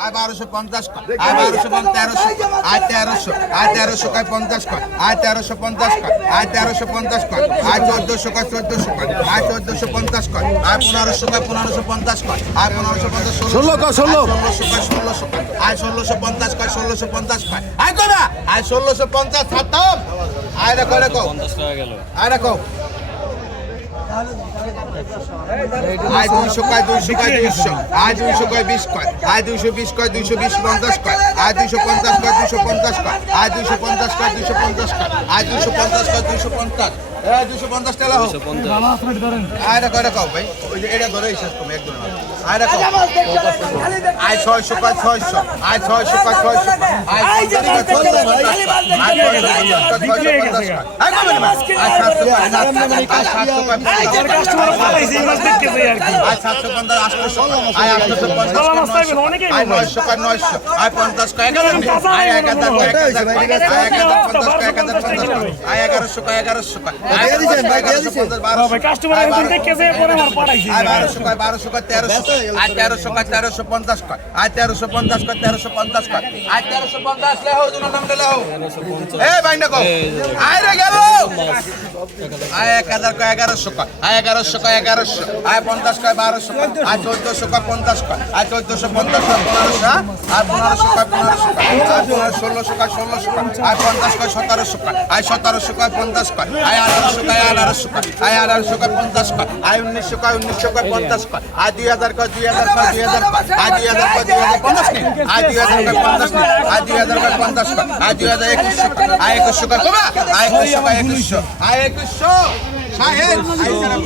আয় 1250 কয় আয় 1300 আয় 1300 কয় 50 কয় আয় 1350 কয় আয় 1350 কয় আয় 1400 কয় 1400 কয় আয় 1450 কয় আয় 1500 কয় 1550 কয় আয় 1550 16 কয় 16 1600 কয় আয় 1650 কয় 1650 কয় আয় কয়বা আয় 1650 ছাড়তাম আয় রাখো 50 টাকা গেল আয় রাখো আয় 200 কয় 200 কয় 200 আয় 200 কয় 20 কয় আয় 220 কয় 220 50 কয় আয় 250 কয় 250 কয় আয় 250 কয় 250 কয় আয় 250 কয় 250 এই 250 টাকা লাও 250 আয় রাখো ভাই ওই যে এটা ধরে হিসাব তুমি একদম আয় রাখো আয় 600 কয় 600 আয় 600 কয় 600 আয় 600 কয় 650 আয় 650 কয় আয় কত নেবে আয় 700 কয় 700 কয় আয় 750 800 আয় 850 আয় 900 কয় 900 আয় 50 কয় 11 আয় 1000 কয় 1000 আয় 1050 আয় 1100 কয় 1100 কয় আয় 1200 কয় 1300 আয় 1300 কয় 1350 কয় আয় 1350 কয় 1350 কয় আয় 1350 লেহো দুনো নামটা লেহো এ বাইন্ডা কও আয় রে গেল আয় 1000 কয় 1100 কয় আয় 1100 কয় 1100 আয় 50 কয় 1200 কয় আয় 1400 কয় 50 কয় আয় 1450 কয় 1500 আয় 1500 কয় 1500 কয় আয় 1600 কয় 1600 কয় আয় 50 কয় 1700 কয় আয় 1700 কয় 50 কয় আয় 1800 কয় 1800 কয় আয় 1800 কয় 50 কয় আয় 1900 কয় 1900 কয় 50 কয় আয় 2000 কয় 2000 কয় 2000 কয় আয় 2000 কয় 2050 নি আয় 2000 কয় 50 নি আয় 2000 কয় 50 কয় আয় 2021 কয় আয় 2100 কয় কমা আয় 2100 কয় 2100 আয় 2100 শাহেদ আই সারা